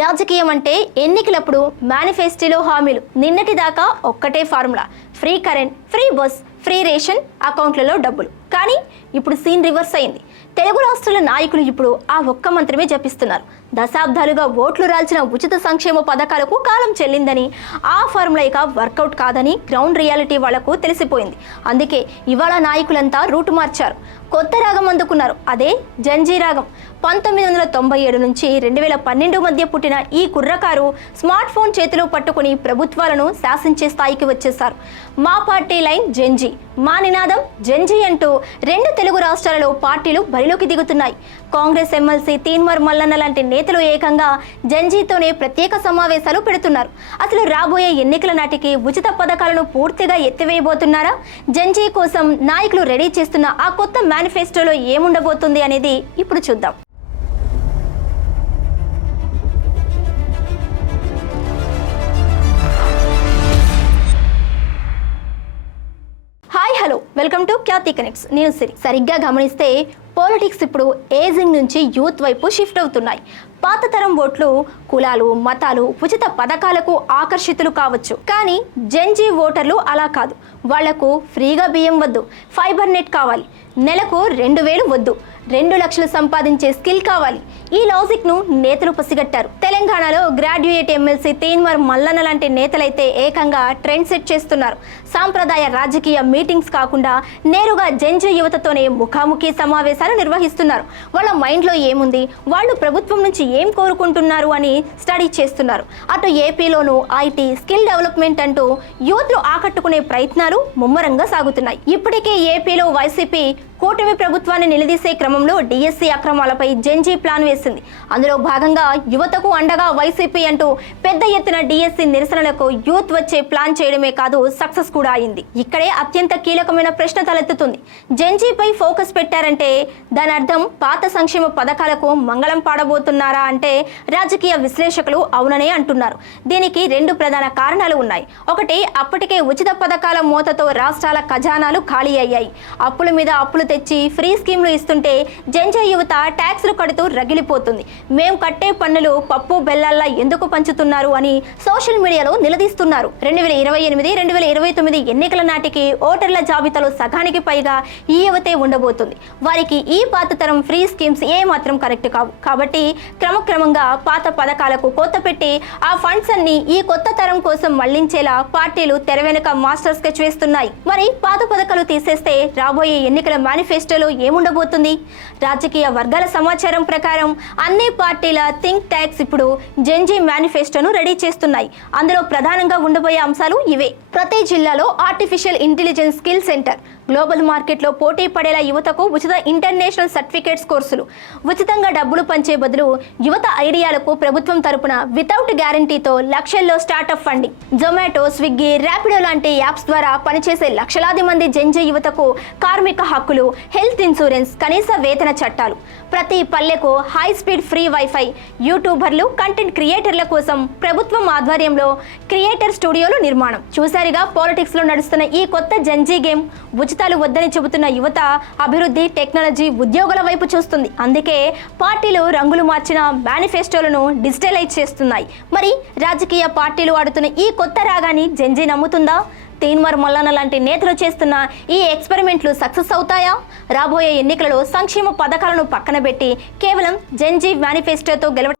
రాజకీయం అంటే ఎన్నికలప్పుడు మేనిఫెస్టోలో హామీలు, నిన్నటి దాకా ఒక్కటే formula: free current, free bus, free ration, అకౌంట్లలో డబ్బులు. కానీ ఇప్పుడు సీన్ రివర్స్ అయింది. తెలుగు రాష్ట్రాల నాయకులు ఇప్పుడు ఆ ఒక్క మంత్రమే జపిస్తున్నారు. దశాబ్దాలుగా ఓట్లు రాల్చిన ఉచిత సంక్షేమ పథకాలకు కాలం చెల్లిందని, ఆ ఫార్ములా ఇక వర్కౌట్ కాదని గ్రౌండ్ రియాలిటీ వాళ్లకు తెలిసిపోయింది. అందుకే ఇవాళ నాయకులంతా రూటు మార్చారు, కొత్త రాగం అందుకున్నారు. అదే జంజీ రాగం. 1997 నుంచి 2012 మధ్య పుట్టిన ఈ కుర్రకారు స్మార్ట్ ఫోన్ చేతిలో పట్టుకుని ప్రభుత్వాలను శాసించే స్థాయికి వచ్చేశారు. మా పార్టీ లైన్ జంజీ, మా నినాదం జంజీ అంటూ రెండు తెలుగు రాష్ట్రాలలో పార్టీలు బరిలోకి దిగుతున్నాయి. కాంగ్రెస్ ఎమ్మెల్సీ తీన్మార్ మల్లన్న లాంటి నేతలు ఏకంగా జంజీతోనే ప్రత్యేక సమావేశాలు పెడుతున్నారు. అసలు రాబోయే ఎన్నికల నాటికి ఉచిత పథకాలను పూర్తిగా ఎత్తివేయబోతున్నారా? జంజీ కోసం నాయకులు రెడీ చేస్తున్న ఆ కొత్త మేనిఫెస్టోలో ఏముండబోతుంది అనేది ఇప్పుడు చూద్దాం. Hi, hello, welcome to Khyati connects. నేను సరిగ్గా గమనిస్తే పాలిటిక్స్ ఇప్పుడు ఏజింగ్ నుంచి యూత్ వైపు షిఫ్ట్ అవుతున్నాయి. పాత తరం ఓట్లు కులాలు, మతాలు, ఉచిత పథకాలకు ఆకర్షితులు కావచ్చు. కానీ జెన్జీ ఓటర్లు అలా కాదు. వాళ్లకు ఫ్రీగా బియ్యం వద్దు, ఫైబర్ నెట్ కావాలి, నెలకు 2000 వద్దు, 2 లక్షలు సంపాదించే స్కిల్ కావాలి. ఈ లాజిక్ ను నేతలు పసిగట్టారు. తెలంగాణలో గ్రాడ్యుయేట్ ఎమ్మెల్సీ తీన్మార్ మల్లన్న లాంటి నేతలైతే ఏకంగా ట్రెండ్ సెట్ చేస్తున్నారు. సాంప్రదాయ రాజకీయ మీటింగ్స్ కాకుండా నేరుగా జెన్జీ యువతతోనే ముఖాముఖి సమావేశాలు నిర్వహిస్తున్నారు. వాళ్ళ మైండ్లో ఏముంది, వాళ్ళు ప్రభుత్వం నుంచి ఏం కోరుకుంటున్నారు అని స్టడీ చేస్తున్నారు. అటు ఏపీలోనూ ఐటీ, స్కిల్ డెవలప్మెంట్ అంటూ యూత్ను ఆకట్టుకునే ప్రయత్నాలు ముమ్మరంగా సాగుతున్నాయి. ఇప్పటికే ఏపీలో వైసీపీ కూటమి ప్రభుత్వాన్ని నిలదీసే క్రమంలో డిఎస్సి అక్రమాలపై జెన్జీ ప్లాన్ వేసింది. అందులో భాగంగా యువతకు అండగా వైసీపీ అంటూ పెద్ద ఎత్తున డిఎస్సి నిరసనలకు యూత్ వచ్చే ప్లాన్ చేయడమే కాదు, సక్సెస్ కూడా అయింది. ఇక్కడే అత్యంత కీలకమైన ప్రశ్న తలెత్తుతుంది. జెన్జీపై ఫోకస్ పెట్టారంటే దాని అర్థం పాత సంక్షేమ పథకాలకు మంగళం పాడబోతున్నారా అంటే రాజకీయ విశ్లేషకులు అవుననే అంటున్నారు. దీనికి 2 ప్రధాన కారణాలు ఉన్నాయి. ఒకటి, అప్పటికే ఉచిత పథకాల మోతతో రాష్ట్రాల ఖజానాలు ఖాళీ అయ్యాయి. అప్పుల మీద అప్పులు తెచ్చి ఫ్రీ స్కీమ్లు ఇస్తుంటే జెన్జీ యువత ట్యాక్స్లు కడుతూ రగిలిపోతుంది. మేం కట్టే పన్నులు పప్పు బెల్లాల్లా ఎందుకు పంచుతున్నారు అని సోషల్ మీడియాలో నిలదీస్తున్నారు. 2028-2029 ఎన్నికల నాటికి ఓటర్ల జాబితాలో సగానికి పైగా ఈ యువతే ఉండబోతుంది. వారికి ఈ పాత తరం ఫ్రీ స్కీమ్స్ ఏ మాత్రం కరెక్ట్ కావు. కాబట్టి క్రమక్రమంగా పాత పథకాలకు కొత్త పెట్టి ఆ ఫండ్స్ అన్ని ఈ కొత్త తరం కోసం మళ్లించేలా పార్టీలు తెర వెనుక మాస్టర్ స్కెచ్ వేస్తున్నాయి. మరి పాత పథకాలు తీసేస్తే రాబోయే ఎన్నికల మేనిఫెస్టోలో ఏముండబోతుంది? రాజకీయ వర్గాల సమాచారం ప్రకారం అన్ని పార్టీల థింక్ ట్యాంక్స్ ఇప్పుడు జెన్జీ మేనిఫెస్టోను రెడీ చేస్తున్నాయి. అందులో ప్రధానంగా ఉండబోయే అంశాలు ఇవే: ప్రతి జిల్లాలో artificial intelligence skill centre, global మార్కెట్లో పోటీ పడేలా యువతకు ఉచిత ఇంటర్నేషనల్ సర్టిఫికేట్స్ కోర్సులు, ఉచితంగా డబ్బులు పంచే బదులు యువత ఐడియాలకు ప్రభుత్వం తరపున వితౌట్ గ్యారంటీతో లక్షల్లో startup funding, Zomato, Swiggy, Rapido లాంటి యాప్స్ ద్వారా పనిచేసే లక్షలాది మంది జెన్జీ యువతకు కార్మిక హక్కులు, హెల్త్ ఇన్సూరెన్స్, కనీస వేతన చట్టాలు, ప్రతి పల్లెకు హై స్పీడ్ ఫ్రీ వైఫై, యూట్యూబర్లు, కంటెంట్ క్రియేటర్ల కోసం ప్రభుత్వం ఆధ్వర్యంలో క్రియేటర్ స్టూడియోలు నిర్మాణం. చూసారుగా పాలిటిక్స్ లో నడుస్తున్న ఈ కొత్త జెన్జీ గేమ్. ఉచితాలు వద్దని చెబుతున్న యువత అభివృద్ధి, టెక్నాలజీ, ఉద్యోగుల వైపు చూస్తుంది. అందుకే పార్టీలు రంగులు మార్చిన మేనిఫెస్టోలను డిజిటలైజ్ చేస్తున్నాయి. మరి రాజకీయ పార్టీలు ఆడుతున్న ఈ కొత్త రాగాన్ని జెన్జీ నమ్ముతుందా? తీన్మార్ మల్లన్న లాంటి నేతలు చేస్తున్న ఈ ఎక్స్పెరిమెంట్లు సక్సెస్ అవుతాయా? రాబోయే ఎన్నికలలో సంక్షేమ పథకాలను పక్కన పెట్టి కేవలం జెన్జీ మేనిఫెస్టోతో గెలవ